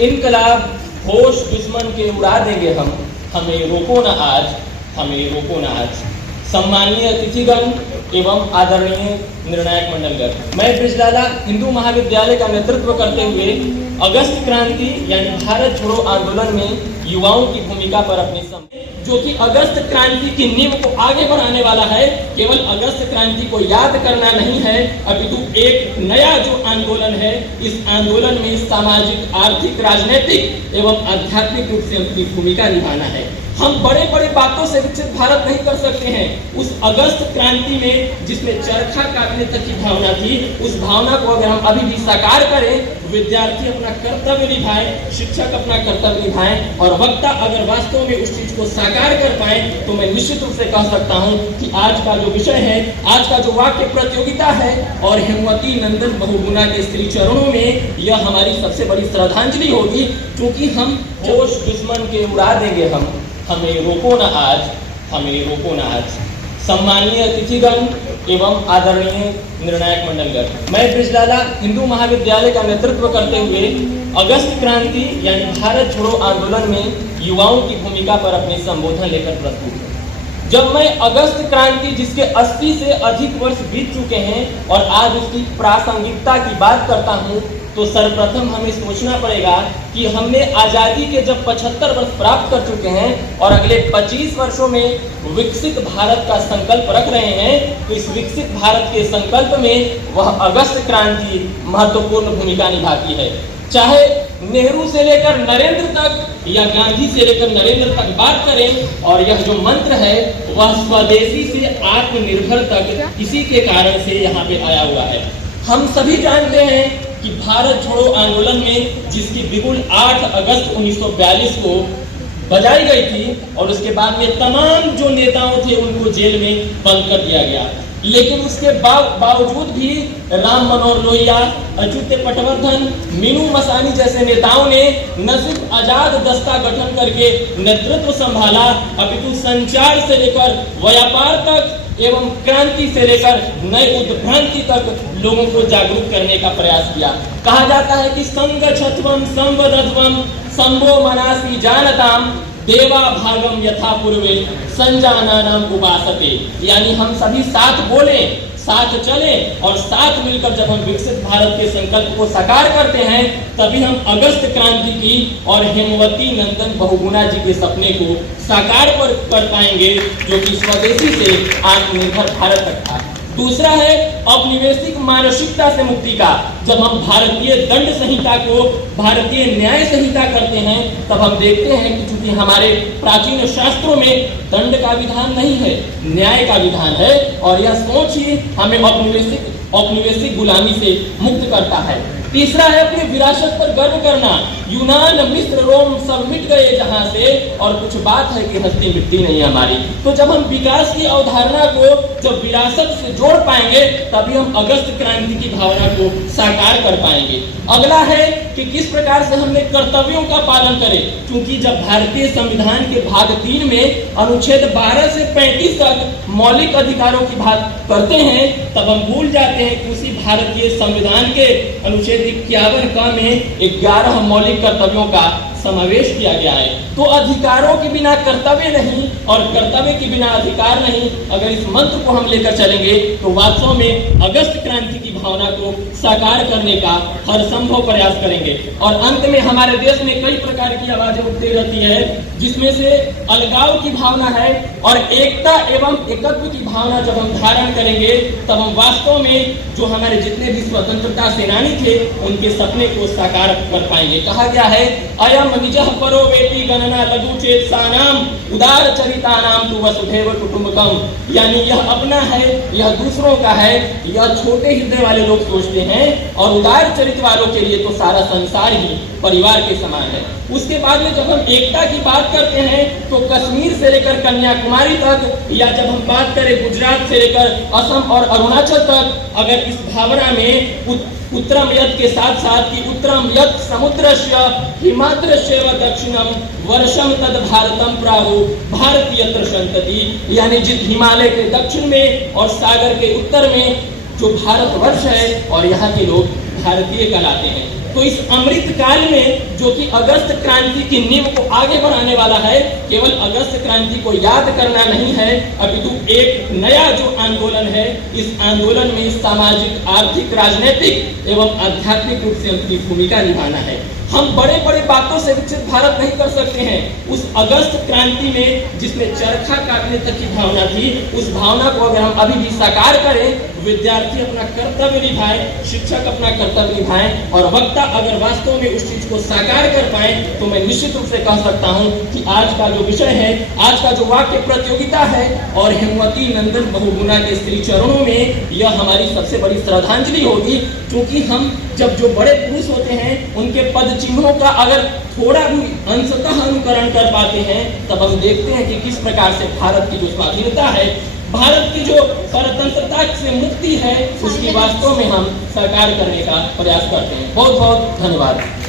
इनकलाब होश दुश्मन के उड़ा देंगे हम, हमें रोको न आज, हमें रोको न आज। सम्मानीय अतिथिगण एवं आदरणीय निर्णायक मंडलगण, मैं ब्रिजलाला हिंदू महाविद्यालय का नेतृत्व करते हुए अगस्त क्रांति यानी भारत छोड़ो आंदोलन में युवाओं की भूमिका पर अपनी जो कि अगस्त क्रांति की नींव को आगे बढ़ाने वाला है। केवल अगस्त क्रांति को याद करना नहीं है, अपितु एक नया जो आंदोलन है, इस आंदोलन में सामाजिक, आर्थिक, राजनीतिक एवं आध्यात्मिक रूप से अपनी भूमिका निभाना है। हम बड़े बड़े बातों से विकसित भारत नहीं कर सकते हैं। उस अगस्त क्रांति में जिसमें चरखा काटने तक की भावना थी, उस भावना को अगर हम अभी भी साकार करें, विद्यार्थी अपना कर्तव्य निभाएं, शिक्षक अपना कर्तव्य निभाएं और वक्ता अगर वास्तव में उस चीज को साकार कर पाए, तो मैं निश्चित रूप से कह सकता हूं कि आज का जो विषय है, आज का जो वाक्य प्रतियोगिता है और हेमवती नंदन बहुगुणा के श्री चरणों में, यह हमारी सबसे बड़ी श्रद्धांजलि होगी, क्योंकि हम होश दुश्मन के उड़ा देंगे हम, हमें रोको न आज, हमें रोको न आज। सम्मानीय अतिथिगण एवं आदरणीय निर्णायक मंडलगण, मैं ब्रिजलाला हिंदू महाविद्यालय का नेतृत्व करते हुए अगस्त क्रांति यानी भारत छोड़ो आंदोलन में युवाओं की भूमिका पर अपने संबोधन लेकर प्रस्तुत हूं। जब मैं अगस्त क्रांति जिसके 80 से अधिक वर्ष बीत चुके हैं और आज उसकी प्रासंगिकता की बात करता हूं, तो सर्वप्रथम हमें सोचना पड़ेगा कि हमने आज़ादी के जब 75 वर्ष प्राप्त कर चुके हैं और अगले 25 वर्षों में विकसित भारत का संकल्प रख रहे हैं, तो इस विकसित भारत के संकल्प में वह अगस्त क्रांति महत्वपूर्ण भूमिका निभाती है। चाहे नेहरू से लेकर नरेंद्र तक या गांधी से लेकर नरेंद्र तक बात करें, और यह जो मंत्र है वह स्वदेशी से आत्मनिर्भर तक इसी के कारण से यहाँ पे आया हुआ है। हम सभी जानते हैं कि भारत छोड़ो आंदोलन में जिसकी बिगुल 8 अगस्त 1942 को बजाई गई थी और उसके बाद में तमाम जो नेताओं थे उनको जेल में बंद कर दिया गया, लेकिन उसके बावजूद भी राम मनोहर लोहिया, अच्युत पटवर्धन, मीनू मसानी जैसे नेताओं ने न सिर्फ आजाद दस्ता गठन करके नेतृत्व संभाला, अपितु संचार से लेकर व्यापार तक एवं क्रांति से लेकर नए उत्क्रांति तक लोगों को जागरूक करने का प्रयास किया। कहा जाता है कि संगच्छत्वम संवदध्वम संभो मनासी जानताम देवा भागम यथा पूर्वे संजानानाम उपासते, यानी हम सभी साथ बोलें, साथ चलें और साथ मिलकर जब हम विकसित भारत के संकल्प को साकार करते हैं, तभी हम अगस्त क्रांति की और हेमवती नंदन बहुगुणा जी के सपने को साकार कर पाएंगे, जो कि स्वदेशी से आत्मनिर्भर भारत तक था। दूसरा है औपनिवेशिक मानसिकता से मुक्ति का। जब हम भारतीय दंड संहिता को भारतीय न्याय संहिता करते हैं, तब हम देखते हैं कि चूंकि हमारे प्राचीन शास्त्रों में दंड का विधान नहीं है, न्याय का विधान है, और यह सोच ही हमें औपनिवेशिक गुलामी से मुक्त करता है। तीसरा है अपनी विरासत पर गर्व करना। यूनान, मिस्र, रोम सब मिट गए जहां से, और कुछ बात है कि हस्ती मिट्टी नहीं हमारी। तो जब हम विकास की अवधारणा को जब विरासत से जोड़ पाएंगे, तभी हम अगस्त क्रांति की भावना को साकार कर पाएंगे। अगला है कि किस प्रकार से हमने कर्तव्यों का पालन करें, क्योंकि जब भारतीय संविधान के भाग 3 में अनुच्छेद 12 से 35 तक मौलिक अधिकारों की बात करते हैं, तब हम भूल जाते हैं कि उसी भारतीय संविधान के अनुच्छेद 51 क में 11 मौलिक कर्तव्यों का समावेश किया गया है। तो अधिकारों के बिना कर्तव्य नहीं और कर्तव्य के बिना अधिकार नहीं। अगर इस मंत्र को हम लेकर चलेंगे, तो वास्तव में अगस्त क्रांति की भावना को साकार करने का हर संभव प्रयास करेंगे। और अंत में हमारे देश में कई प्रकार की आवाजें उठती रहती है, जिसमें से अलगाव की भावना है और एकता एवं एकत्व की भावना जब हम धारण करेंगे, तब हम वास्तव में जो हमारे जितने भी स्वतंत्रता सेनानी थे, उनके सपने को साकार कर पाएंगे। कहा गया है, अयम निजः परो वेति गणना लघु चेतसानाम उदार चरितानाम तु वसुधैव कुटुंबकम, यानी यह अपना है, यह दूसरों का है, यह छोटे हृदय वाले लोग सोचते हैं, और उदार चरित्र वालों के लिए तो सारा संसार ही परिवार के समान है। उसके बाद में जब हम एकता की बात करते हैं, तो कश्मीर से लेकर कन्याकुमारी तक, या जब हम बात करें गुजरात से लेकर असम और अरुणाचल तक, अगर इस भावना में उत्तरम यत् के साथ साथ कि उत्तरम यत् समुद्रस्य हिमाद्रस्य व दक्षिणम वर्षम तद भारतम प्राहु भारतीयत्र संतति, यानी जिस हिमालय के दक्षिण में और सागर के उत्तर में जो भारतवर्ष है, और यहाँ के लोग भारतीय कहलाते हैं। तो इस अमृत काल में जो कि अगस्त क्रांति की नींव को आगे बढ़ाने वाला है, केवल अगस्त क्रांति को याद करना नहीं है, अपितु एक नया जो आंदोलन है, इस आंदोलन में सामाजिक, आर्थिक, राजनीतिक एवं आध्यात्मिक रूप से अपनी भूमिका निभाना है। हम बड़े बड़े बातों से विकसित भारत नहीं कर सकते हैं। उस अगस्त क्रांति में जिसमें चरखा काटने तक की भावना थी, उस भावना को अगर हम अभी भी साकार करें, विद्यार्थी अपना कर्तव्य निभाएं, शिक्षक अपना कर्तव्य निभाएं और वक्ता अगर वास्तव में उस चीज को साकार कर पाए, तो मैं निश्चित रूप से कह सकता हूं कि आज का जो विषय है, आज का जो वाक्य प्रतियोगिता है और हेमवती नंदन बहुगुणा के श्री चरणों में, यह हमारी सबसे बड़ी श्रद्धांजलि होगी। क्योंकि हम जब जो बड़े पुरुष होते हैं उनके पद चिन्हों का अगर थोड़ा भी अंशतः अनुकरण कर पाते हैं, तब हम देखते हैं कि किस प्रकार से भारत की जो स्वाधीनता है, भारत की जो परतंत्रता से मुक्ति है, उसकी वास्तव में हम साकार करने का प्रयास करते हैं। बहुत बहुत धन्यवाद।